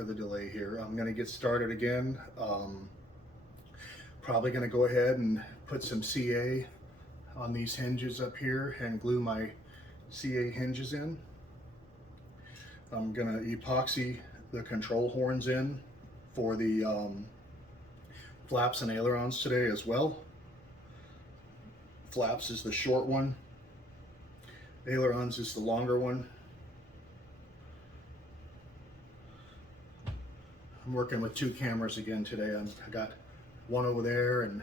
for the delay here. I'm going to get started again. Probably going to go ahead and put some CA on these hinges up here and glue my CA hinges in. I'm going to epoxy the control horns in for the flaps and ailerons today as well. Flaps is the short one, ailerons is the longer one. I'm working with two cameras again today. I got one over there and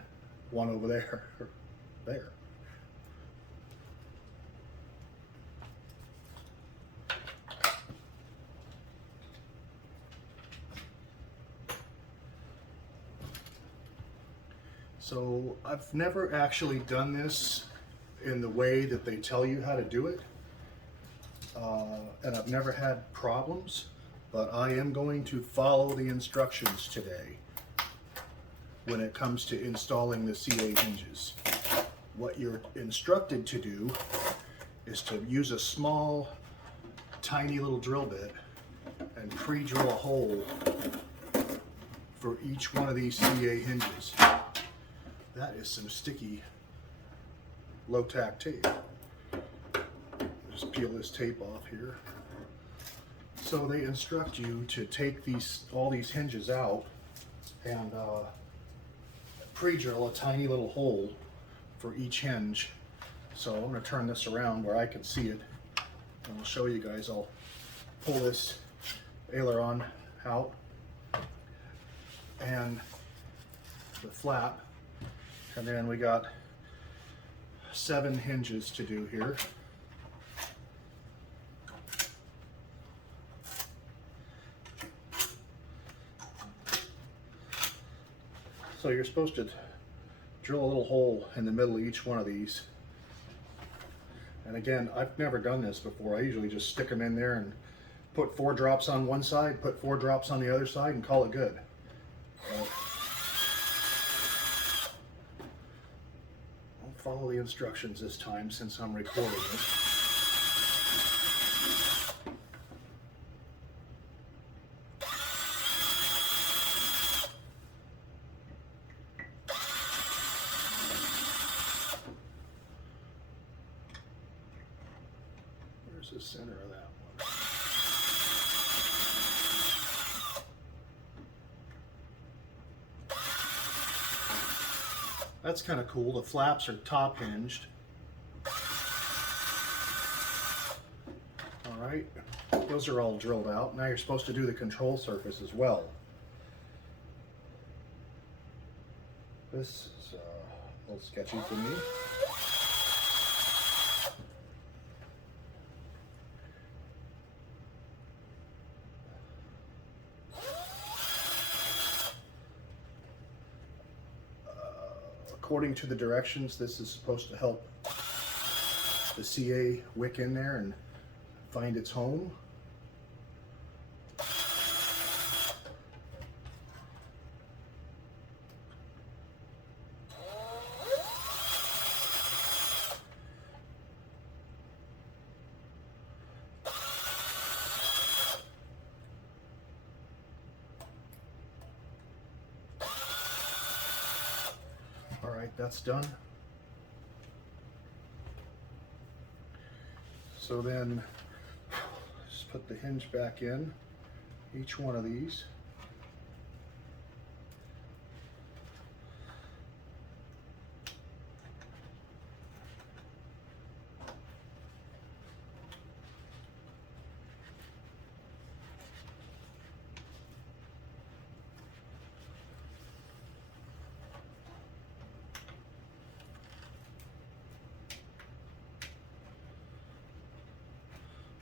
one over there. There. So I've never actually done this in the way that they tell you how to do it, and I've never had problems, but I am going to follow the instructions today when it comes to installing the CA hinges. What you're instructed to do is to use a small, tiny little drill bit and pre-drill a hole for each one of these CA hinges. That is some sticky low-tack tape. Just peel this tape off here. So they instruct you to take all these hinges out and pre-drill a tiny little hole for each hinge. So I'm going to turn this around where I can see it, and I'll show you guys. I'll pull this aileron out and the flap. And then we got 7 hinges to do here. So you're supposed to drill a little hole in the middle of each one of these. And again, I've never done this before. I usually just stick them in there and put 4 drops on one side, put 4 drops on the other side, and call it good. Follow the instructions this time since I'm recording it. Where's the center of that one? That's kind of cool. The flaps are top hinged. All right, those are all drilled out. Now you're supposed to do the control surface as well. This is a little sketchy for me. According to the directions, this is supposed to help the CA wick in there and find its home. All right, that's done. So then just put the hinge back in, each one of these.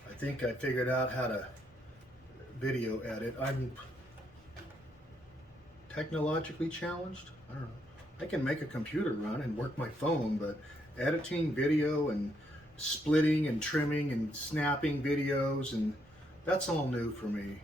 I think I figured out how to video edit. I'm technologically challenged. I don't know. I can make a computer run and work my phone, but editing video and splitting and trimming and snapping videos, and that's all new for me.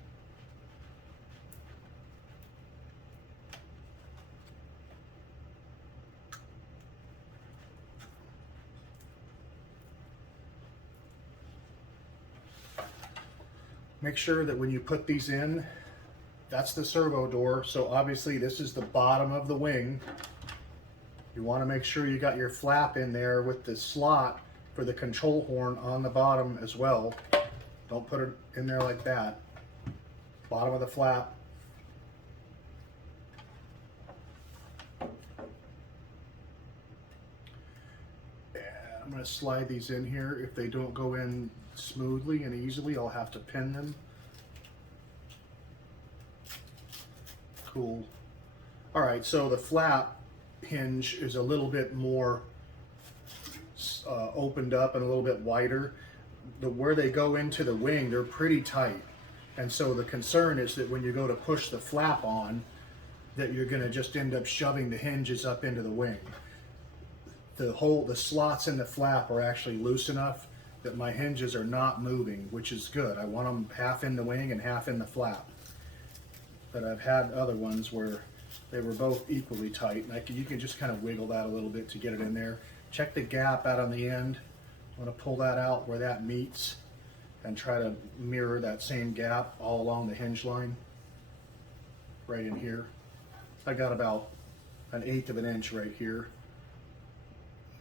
Make sure that when you put these in, that's the servo door. So obviously this is the bottom of the wing. You want to make sure you got your flap in there with the slot for the control horn on the bottom as well. Don't put it in there like that. Bottom of the flap. And I'm going to slide these in here. If they don't go in smoothly and easily, I'll have to pin them. Cool. All right, so the flap hinge is a little bit more opened up and a little bit wider. Where they go into the wing, they're pretty tight. And so the concern is that when you go to push the flap on, that you're going to just end up shoving the hinges up into the wing. The slots in the flap are actually loose enough that my hinges are not moving, which is good. I want them half in the wing and half in the flap. But I've had other ones where they were both equally tight, and you can just kind of wiggle that a little bit to get it in there. Check the gap out on the end. I'm going to pull that out where that meets and try to mirror that same gap all along the hinge line right in here. I got about 1/8 of an inch right here,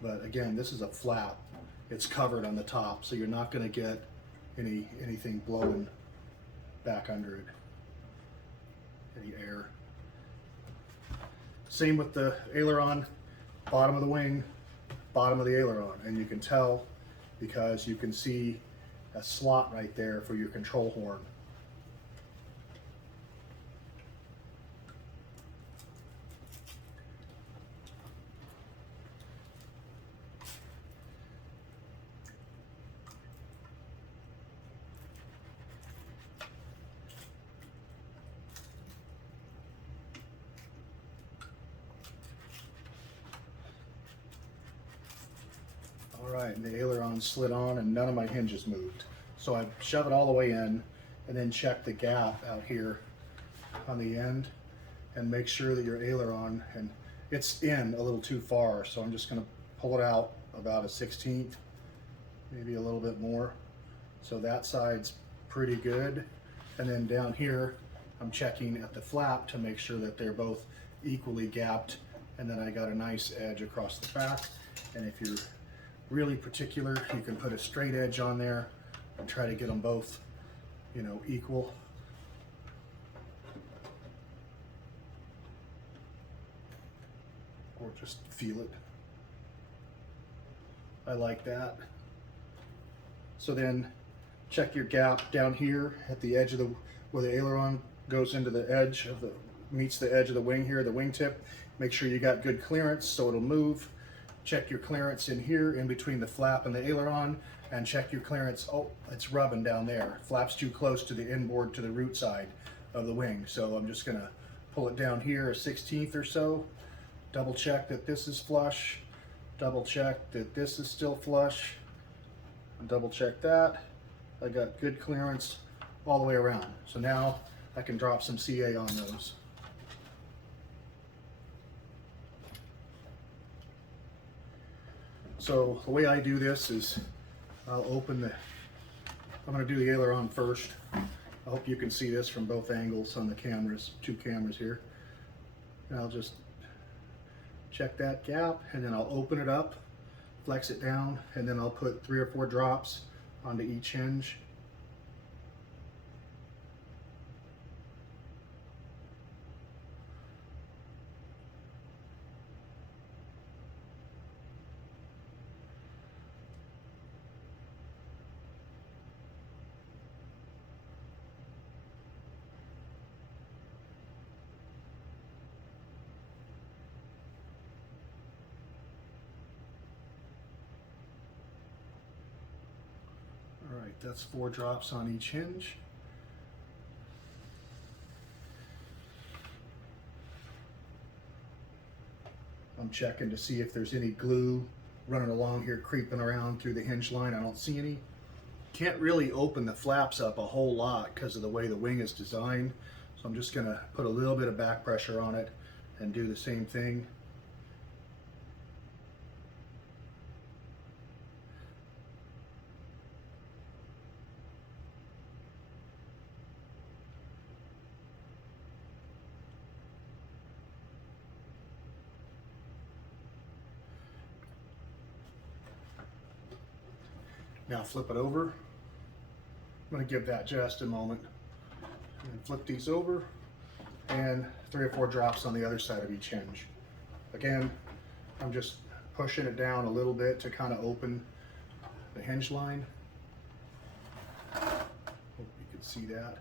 but again, this is a flap. It's covered on the top, so you're not going to get anything blowing back under it, any air. Same with the aileron, bottom of the wing, bottom of the aileron, and you can tell because you can see a slot right there for your control horn. Alright, and the aileron slid on and none of my hinges moved. So I shove it all the way in and then check the gap out here on the end and make sure that your aileron, and it's in a little too far, so I'm just going to pull it out about 1/16, maybe a little bit more. So that side's pretty good. And then down here, I'm checking at the flap to make sure that they're both equally gapped, and then I got a nice edge across the back. And if you're really particular, you can put a straight edge on there and try to get them both, you know, equal. Or just feel it. I like that. So then check your gap down here at the edge of where the aileron goes into the edge of meets the edge of the wing here, the wingtip. Make sure you got good clearance so it'll move. Check your clearance in here in between the flap and the aileron, and check your clearance. Oh, it's rubbing down there. Flap's too close to the inboard, to the root side of the wing. So I'm just gonna pull it down here 1/16 or so. Double check that this is flush. Double check that this is still flush. And double check that. I got good clearance all the way around. So now I can drop some CA on those. So the way I do this is I'm going to do the aileron first. I hope you can see this from both angles on the cameras, 2 cameras here. And I'll just check that gap, and then I'll open it up, flex it down, and then I'll put 3 or 4 drops onto each hinge. Alright, that's 4 drops on each hinge. I'm checking to see if there's any glue running along here, creeping around through the hinge line. I don't see any. Can't really open the flaps up a whole lot because of the way the wing is designed. So I'm just going to put a little bit of back pressure on it and do the same thing. Now flip it over. I'm going to give that just a moment. And flip these over, and 3 or 4 drops on the other side of each hinge. Again, I'm just pushing it down a little bit to kind of open the hinge line. Hope you can see that.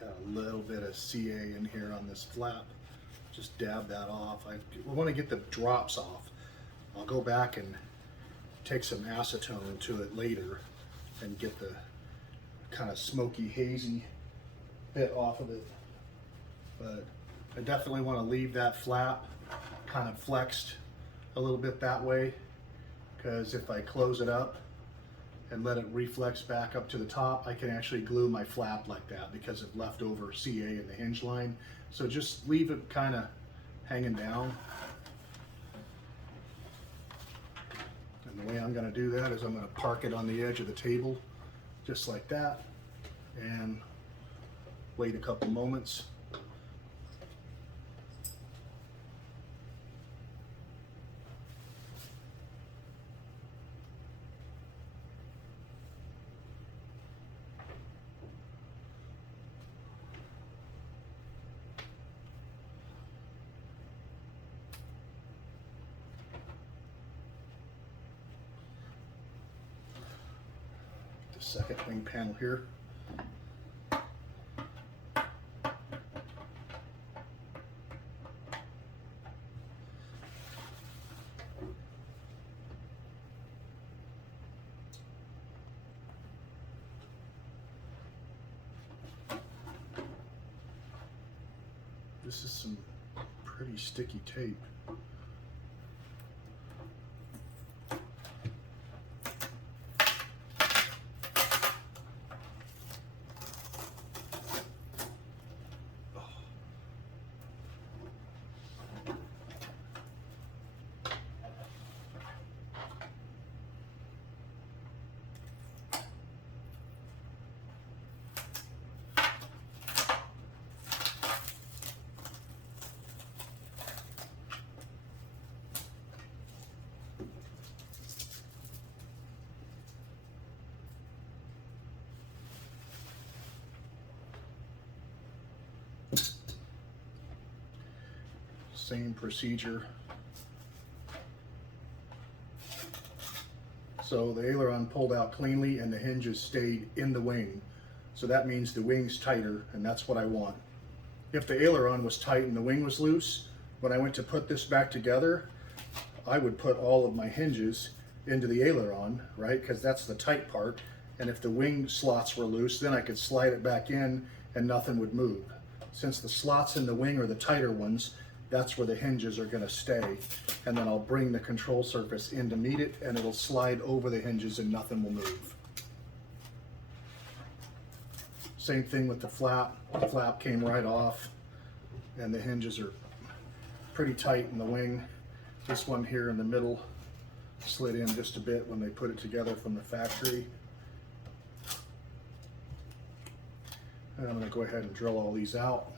Got a little bit of Ca in here on this flap. Just dab that off. We want to get the drops off. I'll go back and take some acetone to it later and get the kind of smoky, hazy bit off of it. But I definitely want to leave that flap kind of flexed a little bit that way, because if I close it up and let it reflex back up to the top, I can actually glue my flap like that because of leftover Ca in the hinge line. So just leave it kind of hanging down. And the way I'm going to do that is I'm going to park it on the edge of the table, just like that, and wait a couple moments. Second wing panel here. This is some pretty sticky tape. Same procedure. So the aileron pulled out cleanly and the hinges stayed in the wing. So that means the wing's tighter, and that's what I want. If the aileron was tight and the wing was loose, when I went to put this back together, I would put all of my hinges into the aileron, right? Because that's the tight part. And if the wing slots were loose, then I could slide it back in and nothing would move. Since the slots in the wing are the tighter ones, that's where the hinges are going to stay. And then I'll bring the control surface in to meet it, and it'll slide over the hinges and nothing will move. Same thing with the flap. The flap came right off, and the hinges are pretty tight in the wing. This one here in the middle slid in just a bit when they put it together from the factory. And I'm going to go ahead and drill all these out.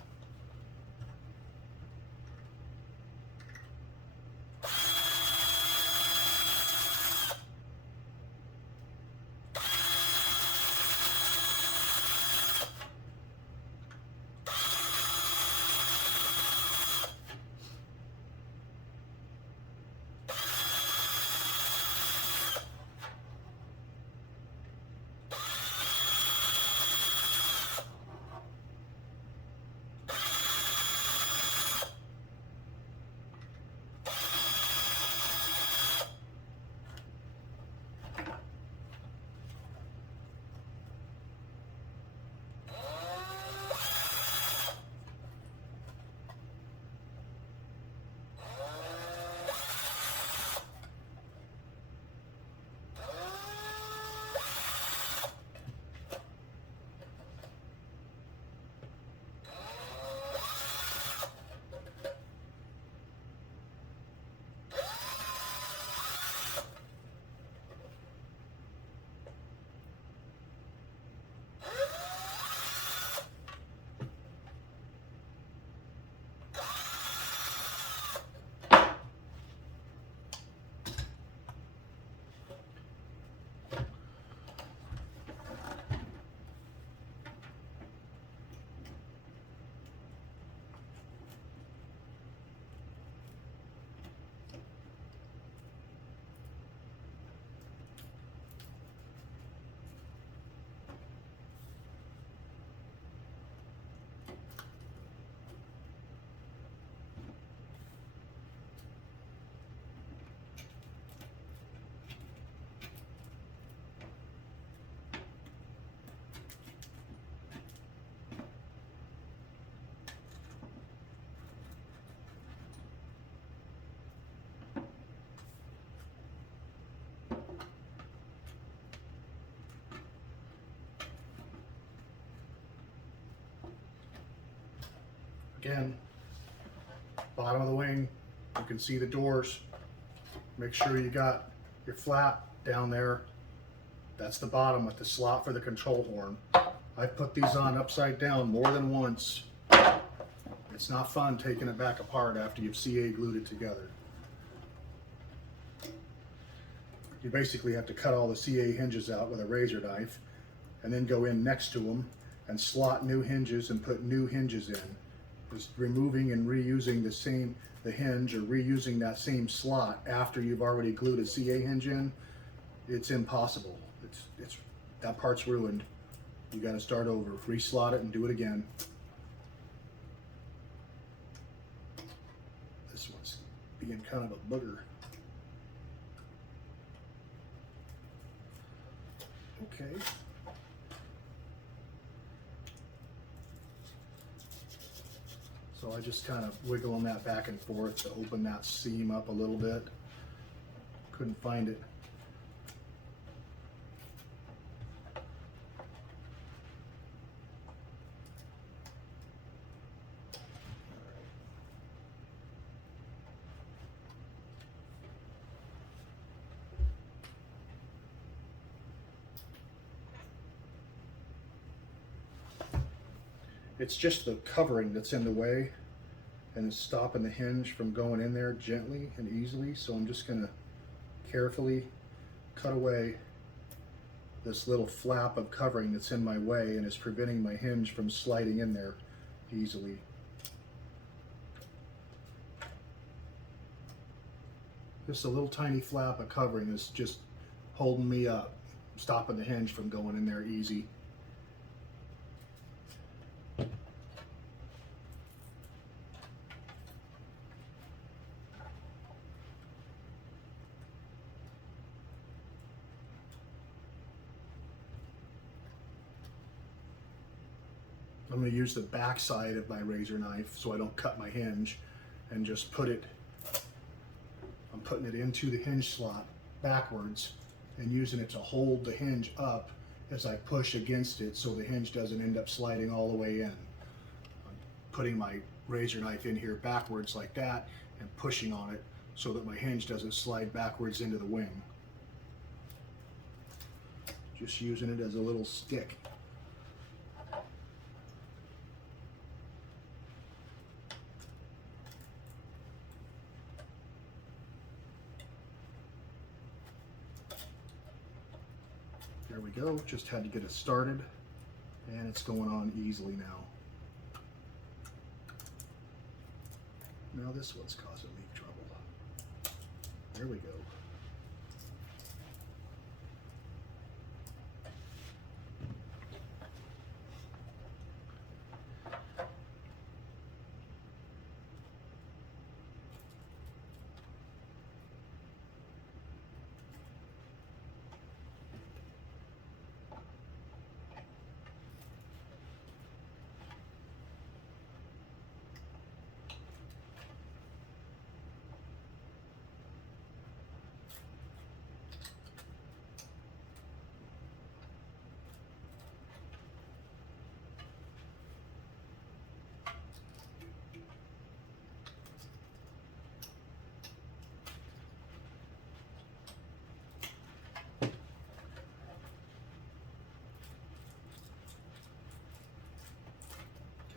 Again, bottom of the wing, you can see the doors. Make sure you got your flap down there. That's the bottom with the slot for the control horn. I've put these on upside down more than once. It's not fun taking it back apart after you've CA glued it together. You basically have to cut all the CA hinges out with a razor knife and then go in next to them and slot new hinges and put new hinges in. Just removing and reusing the hinge or reusing that same slot after you've already glued a CA hinge in, it's impossible. It's that part's ruined. You got to start over, reslot it and do it again. This one's being kind of a booger. Okay. So I just kind of wiggling that back and forth to open that seam up a little bit. Couldn't find it. It's just the covering that's in the way and it's stopping the hinge from going in there gently and easily. So I'm just gonna carefully cut away this little flap of covering that's in my way and is preventing my hinge from sliding in there easily. Just a little tiny flap of covering is just holding me up, stopping the hinge from going in there easy. I'm going to use the back side of my razor knife so I don't cut my hinge and just I'm putting it into the hinge slot backwards and using it to hold the hinge up as I push against it so the hinge doesn't end up sliding all the way in. I'm putting my razor knife in here backwards like that and pushing on it so that my hinge doesn't slide backwards into the wing. Just using it as a little stick. There we go, just had to get it started and it's going on easily now. Now this one's causing me trouble. There we go.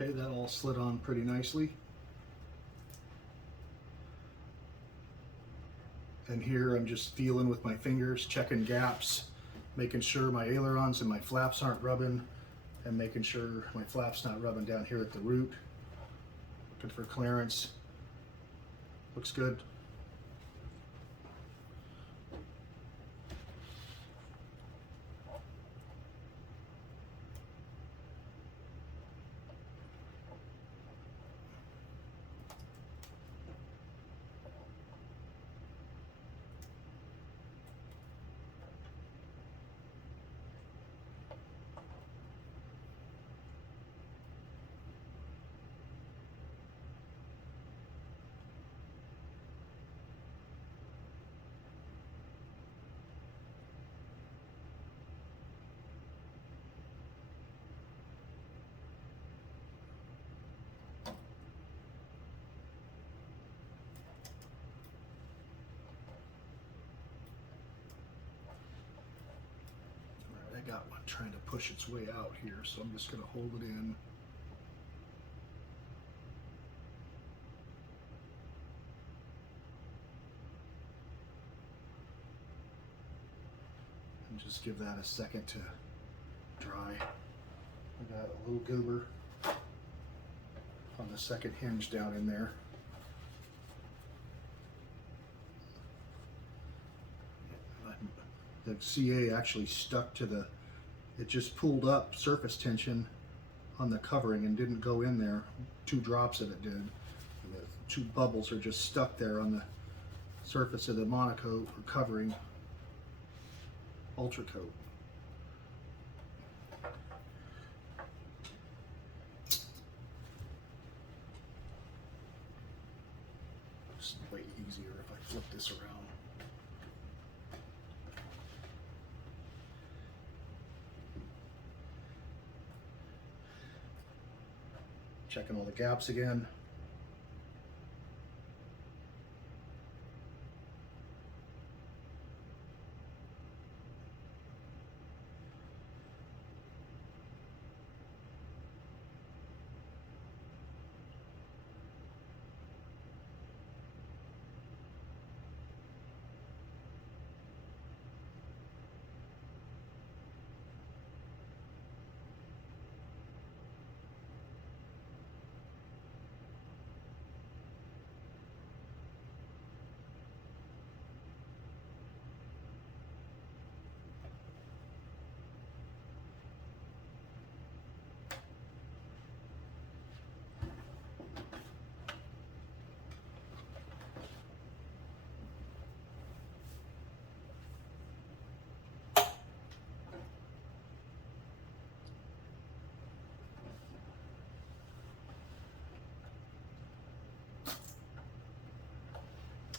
Okay, that all slid on pretty nicely. And here I'm just feeling with my fingers, checking gaps, making sure my ailerons and my flaps aren't rubbing, and making sure my flap's not rubbing down here at the root. Looking for clearance. Looks good. I got one trying to push its way out here, so I'm just going to hold it in. And just give that a second to dry. I got a little goober on the second hinge down in there. The CA actually stuck to the, it just pulled up surface tension on the covering and didn't go in there. 2 drops of it did. And the 2 bubbles are just stuck there on the surface of the monocoat or covering ultra coat. It's way easier if I flip this around. Checking all the gaps again.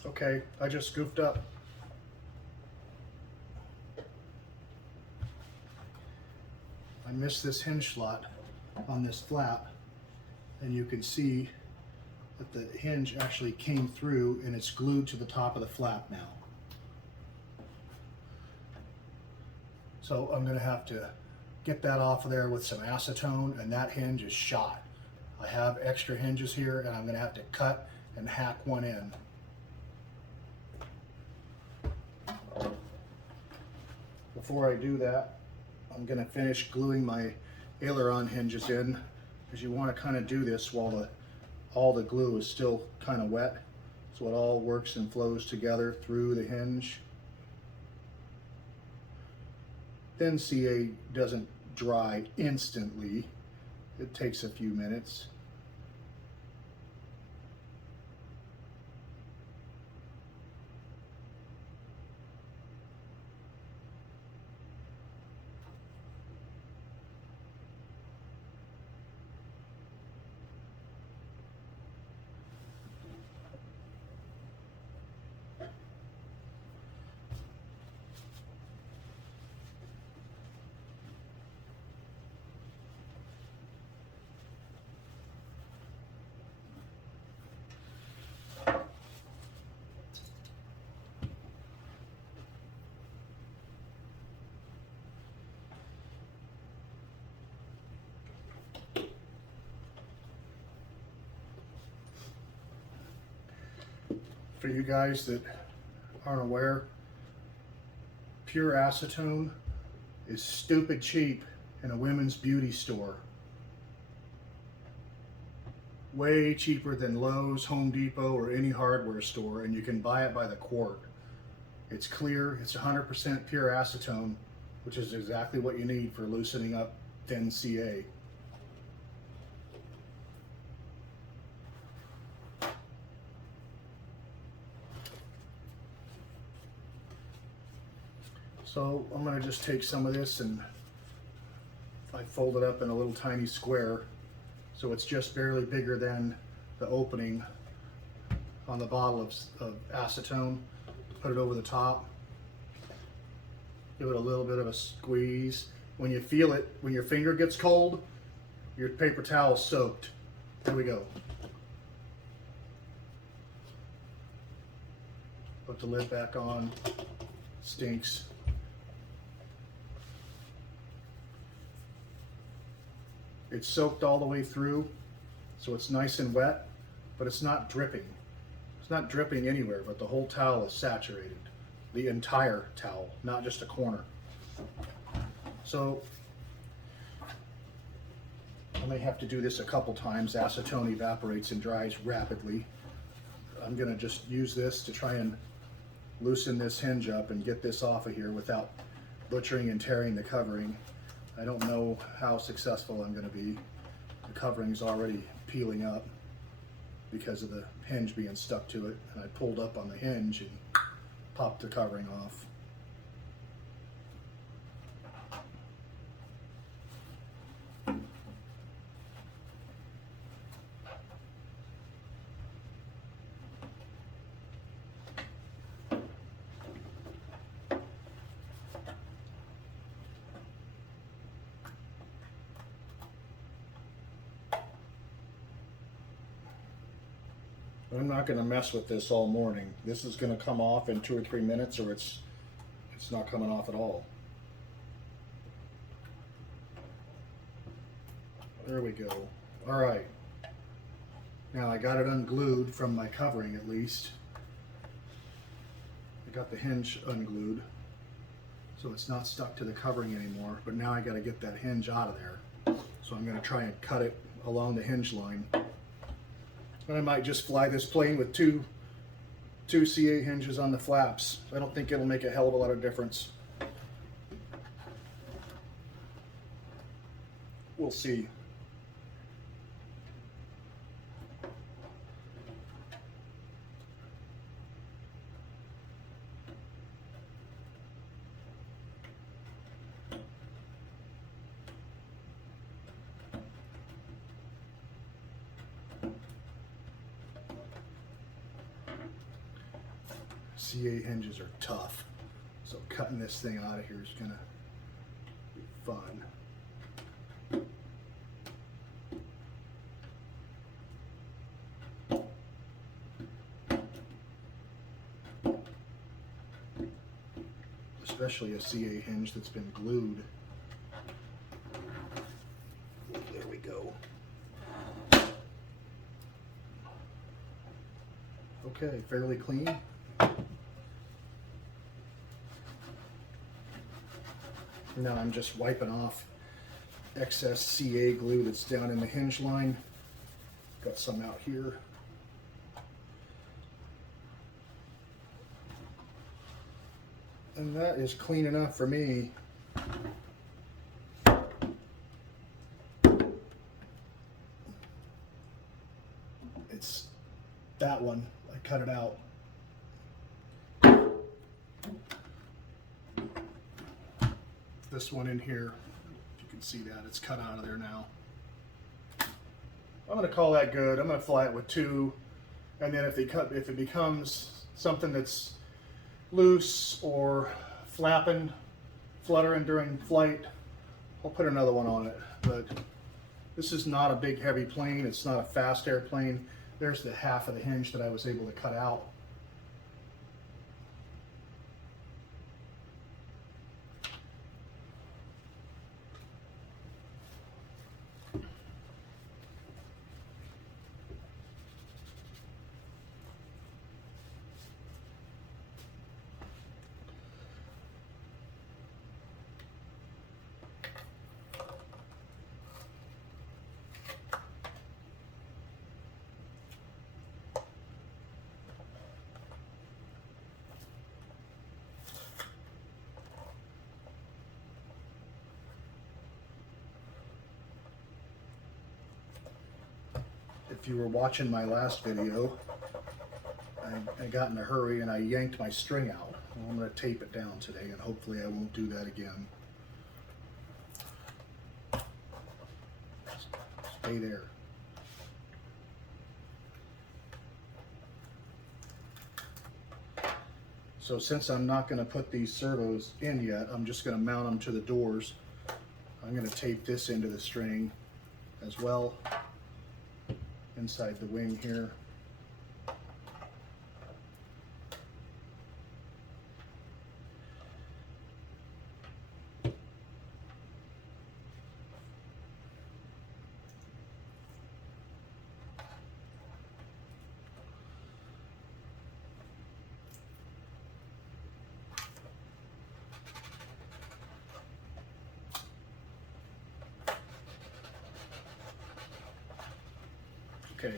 Okay, I just goofed up. I missed this hinge slot on this flap, and you can see that the hinge actually came through and it's glued to the top of the flap now. So I'm going to have to get that off of there with some acetone, and that hinge is shot. I have extra hinges here, and I'm going to have to cut and hack one in. Before I do that, I'm going to finish gluing my aileron hinges in, because you want to kind of do this while all the glue is still kind of wet, so it all works and flows together through the hinge. Thin CA doesn't dry instantly. It takes a few minutes. For you guys that aren't aware, pure acetone is stupid cheap in a women's beauty store. Way cheaper than Lowe's, Home Depot, or any hardware store, and you can buy it by the quart. It's clear, it's 100% pure acetone, which is exactly what you need for loosening up thin CA. So I'm going to just take some of this, and I fold it up in a little tiny square so it's just barely bigger than the opening on the bottle of acetone. Put it over the top. Give it a little bit of a squeeze. When you feel it, when your finger gets cold, your paper towel's soaked. There we go. Put the lid back on. Stinks. It's soaked all the way through, so it's nice and wet, but it's not dripping. It's not dripping anywhere, but the whole towel is saturated. The entire towel, not just a corner. So I may have to do this a couple times. Acetone evaporates and dries rapidly. I'm gonna just use this to try and loosen this hinge up and get this off of here without butchering and tearing the covering. I don't know how successful I'm gonna be. The covering's already peeling up because of the hinge being stuck to it, and I pulled up on the hinge and popped the covering off. I'm not going to mess with this all morning. This is going to come off in 2 or 3 minutes, or it's not coming off at all. There we go. All right. Now I got it unglued from my covering at least. I got the hinge unglued, so it's not stuck to the covering anymore. But now I got to get that hinge out of there. So I'm going to try and cut it along the hinge line. And I might just fly this plane with two Ca hinges on the flaps. I don't think it'll make a hell of a lot of difference. We'll see. Ca hinges are tough, so cutting this thing out of here is gonna be fun. Especially a Ca hinge that's been glued. There we go. Okay, fairly clean. Now I'm just wiping off excess Ca glue that's down in the hinge line. Got some out here. And that is clean enough for me. It's that one. I cut it out. This one in here, if you can see that, it's cut out of there now. I'm going to call that good. I'm going to fly it with 2, and then if it becomes something that's loose or fluttering during flight, I'll put another one on it. But this is not a big heavy plane. It's not a fast airplane. There's the half of the hinge that I was able to cut out. If you were watching my last video, I got in a hurry and I yanked my string out. Well, I'm going to tape it down today, and hopefully I won't do that again. Stay there. So since I'm not going to put these servos in yet, I'm just going to mount them to the doors. I'm going to tape this into the string as well, inside the wing here. Okay.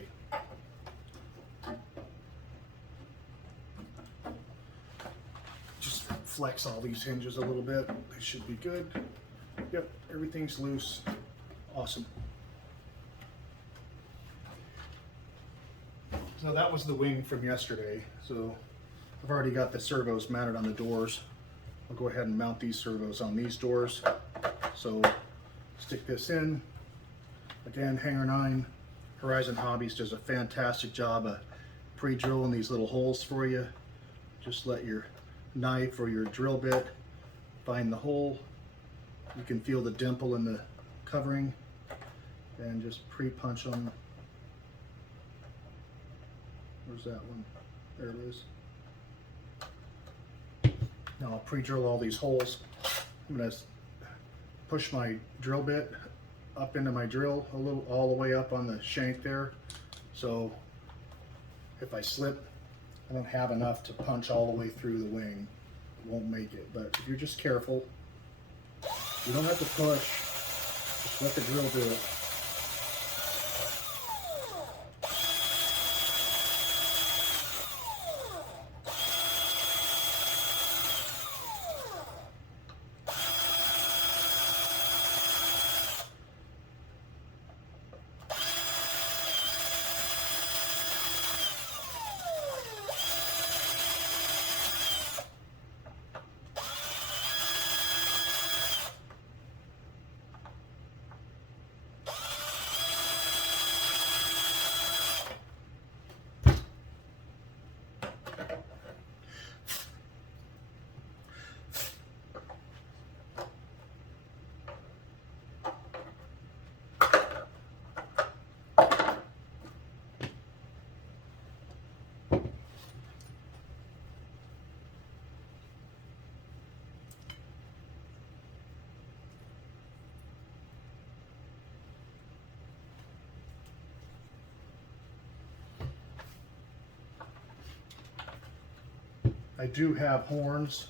Just flex all these hinges a little bit. They should be good. Yep, everything's loose. Awesome. So that was the wing from yesterday. So I've already got the servos mounted on the doors. I'll go ahead and mount these servos on these doors. So stick this in. Again, Hangar 9, Horizon Hobbies does a fantastic job of pre-drilling these little holes for you. Just let your knife or your drill bit find the hole. You can feel the dimple in the covering and just pre-punch them. Where's that one? There it is. Now I'll pre-drill all these holes. I'm going to push my drill bit up into my drill a little, all the way up on the shank there. So if I slip, I don't have enough to punch all the way through the wing. It won't make it. But if you're just careful, you don't have to push. Just let the drill do it. I do have horns,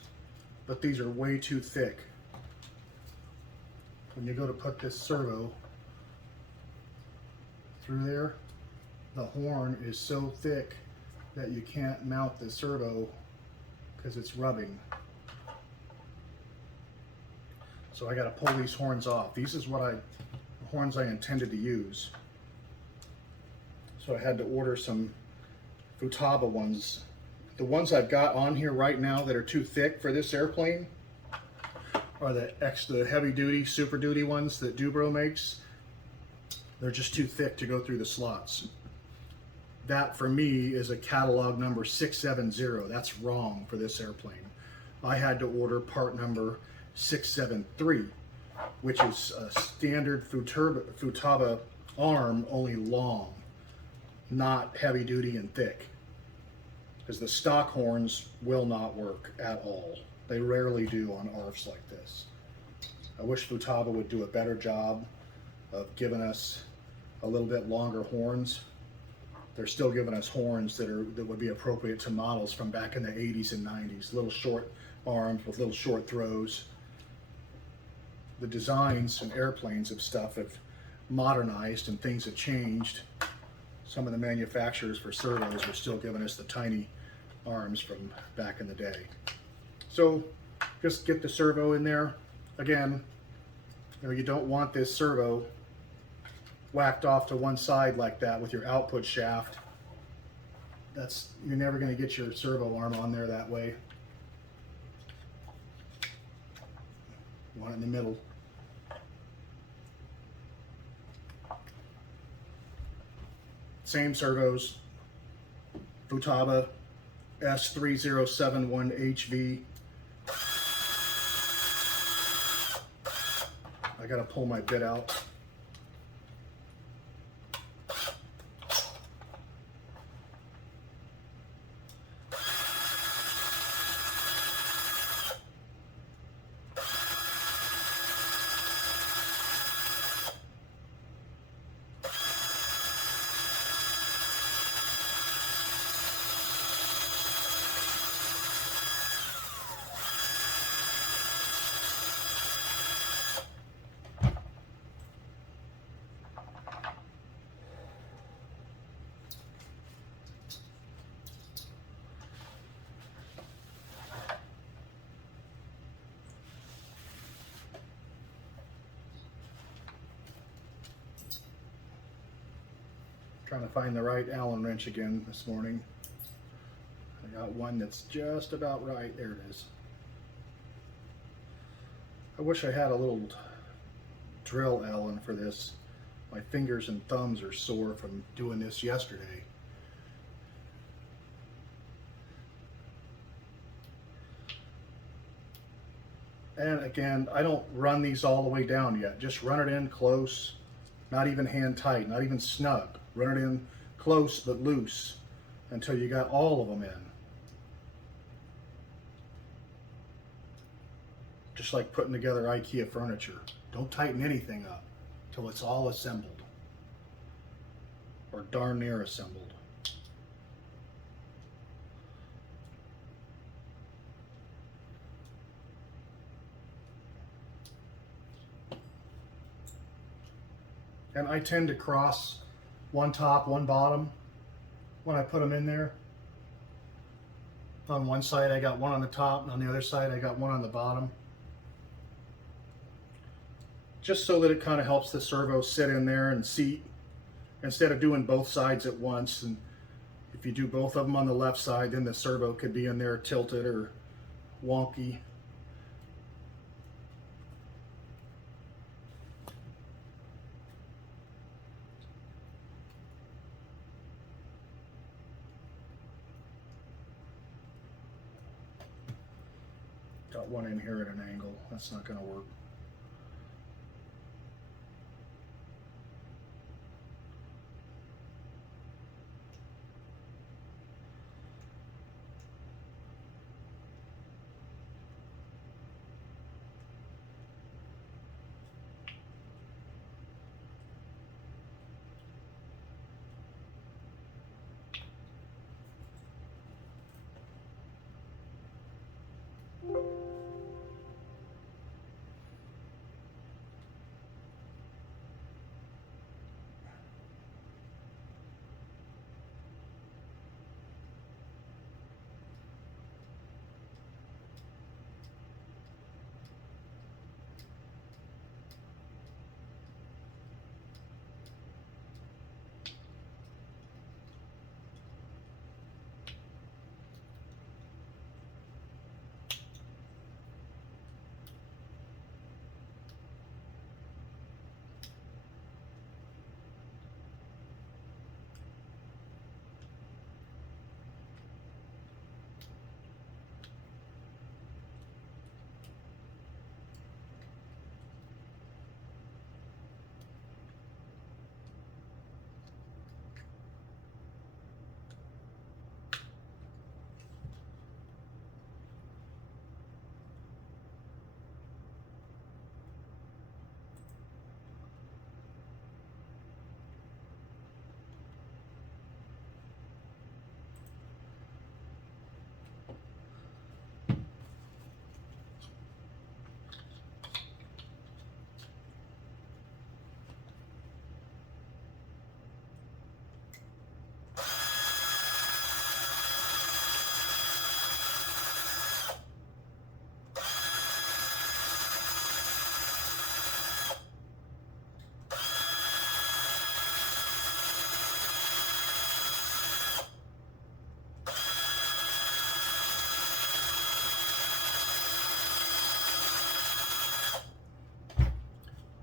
but these are way too thick. When you go to put this servo through there, the horn is so thick that you can't mount the servo because it's rubbing. So I got to pull these horns off. These is the horns I intended to use. So I had to order some Futaba ones. The ones I've got on here right now that are too thick for this airplane are the heavy duty, super duty ones that Dubro makes. They're just too thick to go through the slots. That for me is a catalog number 670. That's wrong for this airplane. I had to order part number 673, which is a standard Futaba arm, only long, not heavy duty and thick. Because the stock horns will not work at all. They rarely do on ARFs like this. I wish Futaba would do a better job of giving us a little bit longer horns. They're still giving us horns that would be appropriate to models from back in the 80s and 90s. Little short arms with little short throws. The designs and airplanes of stuff have modernized and things have changed. Some of the manufacturers for servos are still giving us the tiny arms from back in the day. So just get the servo in there. Again, you don't want this servo whacked off to one side like that with your output shaft. You're never going to get your servo arm on there that way. You want it in the middle. Same servos, Futaba S3071HV. I gotta pull my bit out. Trying to find the right Allen wrench again this morning. I got one that's just about right. There it is. I wish I had a little drill Allen for this. My fingers and thumbs are sore from doing this yesterday. And again, I don't run these all the way down yet. Just run it in close, not even hand tight, not even snug. Run it in close but loose until you got all of them in. Just like putting together IKEA furniture. Don't tighten anything up till it's all assembled, or darn near assembled. And I tend to cross one top, one bottom when I put them in there. On one side I got one on the top, and on the other side I got one on the bottom. Just so that it kind of helps the servo sit in there and seat instead of doing both sides at once. And if you do both of them on the left side, then the servo could be in there tilted or wonky. Got one in here at an angle. That's not going to work.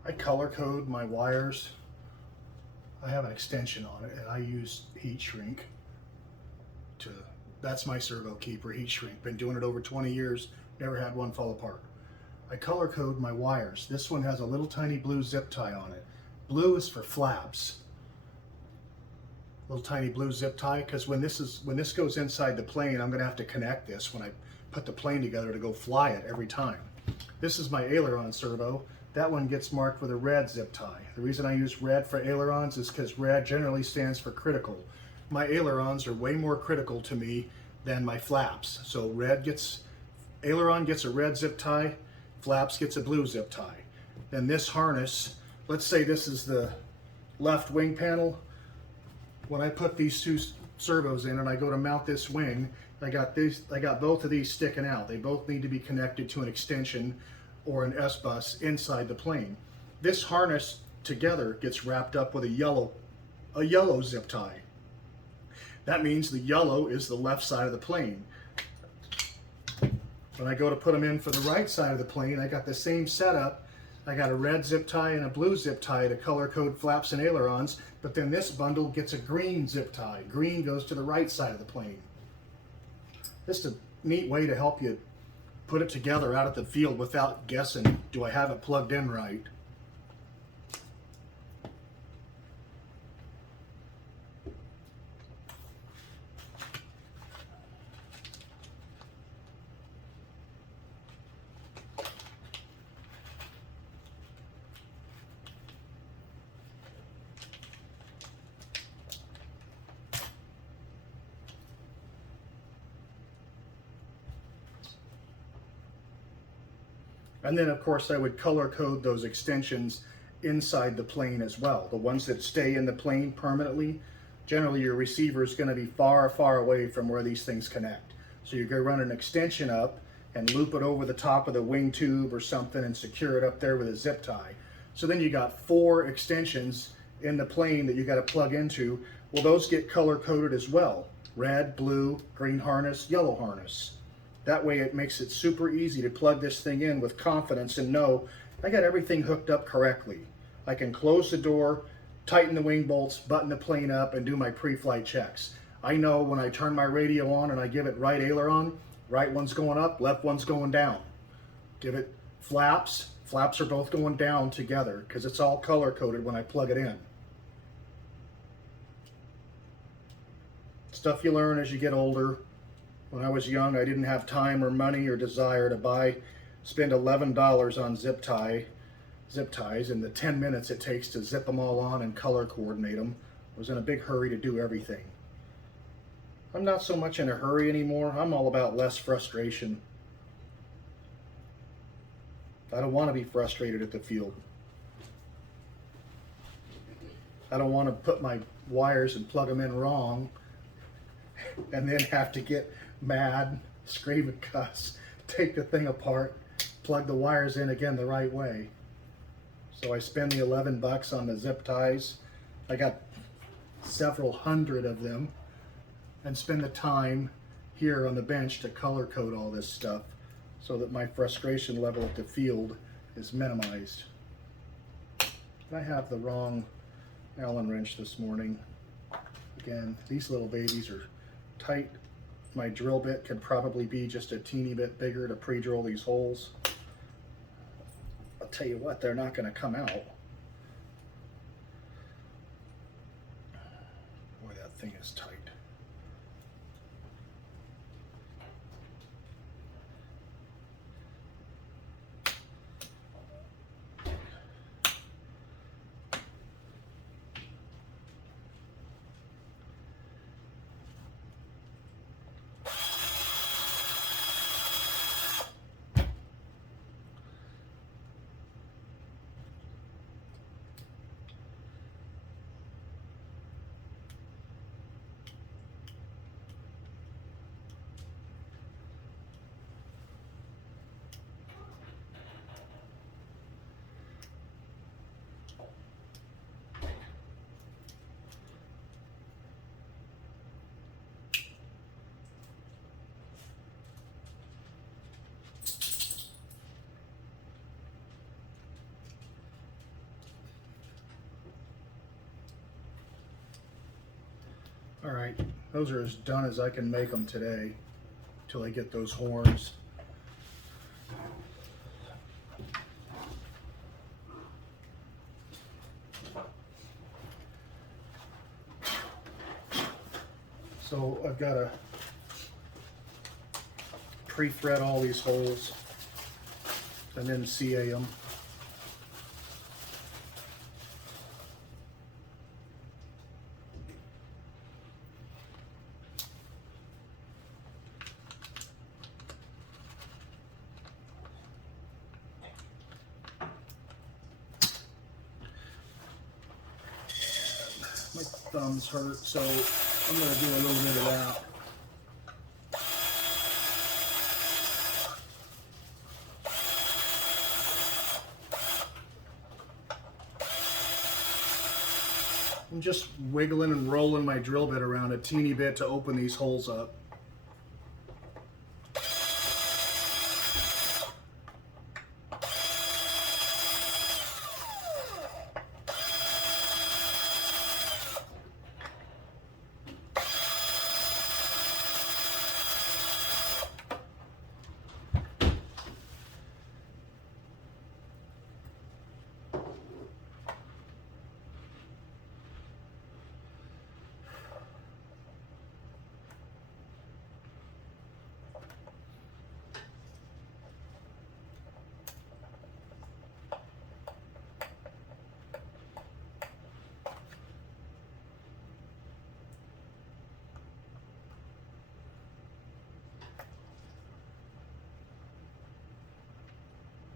I color code my wires. I have an extension on it, and I use heat shrink to, that's my servo keeper, heat shrink. Been doing it over 20 years, never had one fall apart. I color code my wires. This one has a little tiny blue zip tie on it. Blue is for flaps. Little tiny blue zip tie, because when this goes inside the plane, I'm gonna have to connect this when I put the plane together to go fly it every time. This is my Aileron Servo. That one gets marked with a red zip tie. The reason I use red for ailerons is because red generally stands for critical. My ailerons are way more critical to me than my flaps. So aileron gets a red zip tie, flaps gets a blue zip tie. Then this harness, let's say this is the left wing panel. When I put these two servos in and I go to mount this wing, I got both of these sticking out. They both need to be connected to an extension or an S-bus inside the plane. This harness together gets wrapped up with a yellow a yellow zip tie. That means the yellow is the left side of the plane. When I go to put them in for the right side of the plane, I got the same setup. I got a red zip tie and a blue zip tie to color code flaps and ailerons, but then this bundle gets a green zip tie. Green goes to the right side of the plane. Just a neat way to help you put it together out at the field without guessing, do I have it plugged in right? And then of course I would color code those extensions inside the plane as well. The ones that stay in the plane permanently, generally your receiver is going to be far, far away from where these things connect. So you're going to run an extension up and loop it over the top of the wing tube or something and secure it up there with a zip tie. So then you got 4 extensions in the plane that you got to plug into. Well, those get color coded as well. Red, blue, green harness, yellow harness. That way it makes it super easy to plug this thing in with confidence and know I got everything hooked up correctly. I can close the door, tighten the wing bolts, button the plane up, and do my pre-flight checks. I know when I turn my radio on and I give it right aileron, right one's going up, left one's going down. Give it flaps, flaps are both going down together because it's all color coded when I plug it in. Stuff you learn as you get older. When I was young, I didn't have time or money or desire to spend $11 on zip ties, and the 10 minutes it takes to zip them all on and color coordinate them. I was in a big hurry to do everything. I'm not so much in a hurry anymore. I'm all about less frustration. I don't want to be frustrated at the field. I don't want to put my wires and plug them in wrong and then have to get mad, scream and cuss, take the thing apart, plug the wires in again the right way. So I spend the 11 bucks on the zip ties. I got several hundred of them, and spend the time here on the bench to color code all this stuff so that my frustration level at the field is minimized. I have the wrong Allen wrench this morning. Again, these little babies are tight. My drill bit could probably be just a teeny bit bigger to pre-drill these holes. I'll tell you what, they're not going to come out. Boy, that thing is tight. All right, those are as done as I can make them today until I get those horns. So I've got to pre-thread all these holes and then CA them. My thumbs hurt, so I'm going to do a little bit of that. I'm just wiggling and rolling my drill bit around a teeny bit to open these holes up.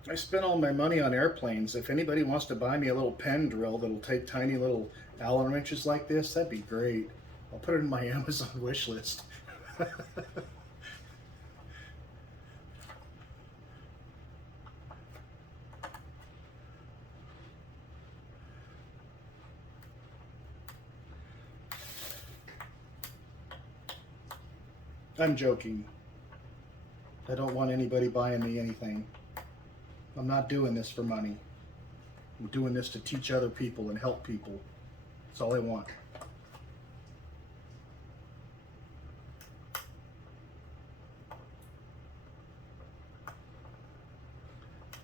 I spent all my money on airplanes. If anybody wants to buy me a little pen drill that'll take tiny little Allen wrenches like this, that'd be great. I'll put it in my Amazon wish list. I'm joking. I don't want anybody buying me anything. I'm not doing this for money. I'm doing this to teach other people and help people. That's all I want.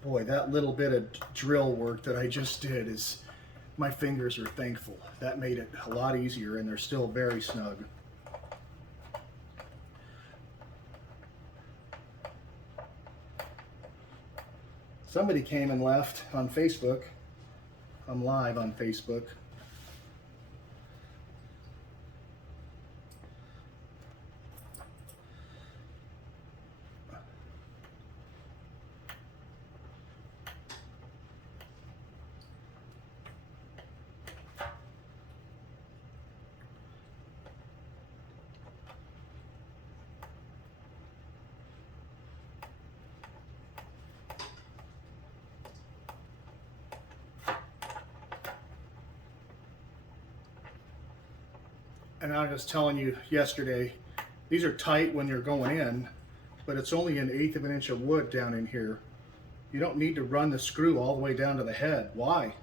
Boy, that little bit of drill work that I just did is, my fingers are thankful. That made it a lot easier, and they're still very snug. Somebody came and left on Facebook. I'm live on Facebook. And I was telling you yesterday, these are tight when you're going in, but it's only an 1/8 of an inch of wood down in here. You don't need to run the screw all the way down to the head. Why?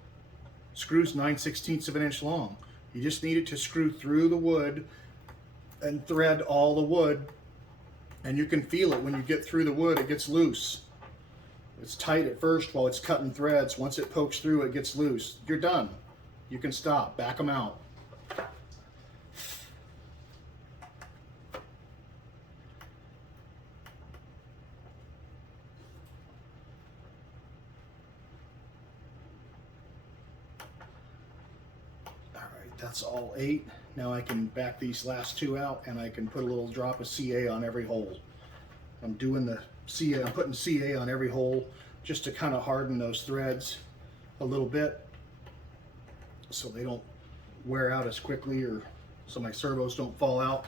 Screw's 9/16 of an inch long. You just need it to screw through the wood and thread all the wood, and you can feel it when you get through the wood. It gets loose. It's tight at first while it's cutting threads. Once it pokes through, it gets loose. You're done. You can stop. Back them out. That's all 8. Now I can back these last 2 out, and I can put a little drop of CA on every hole. I'm doing the CA, I'm putting CA on every hole just to kind of harden those threads a little bit so they don't wear out as quickly, or so my servos don't fall out.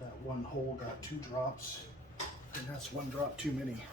That one hole got 2 drops, and that's 1 drop too many.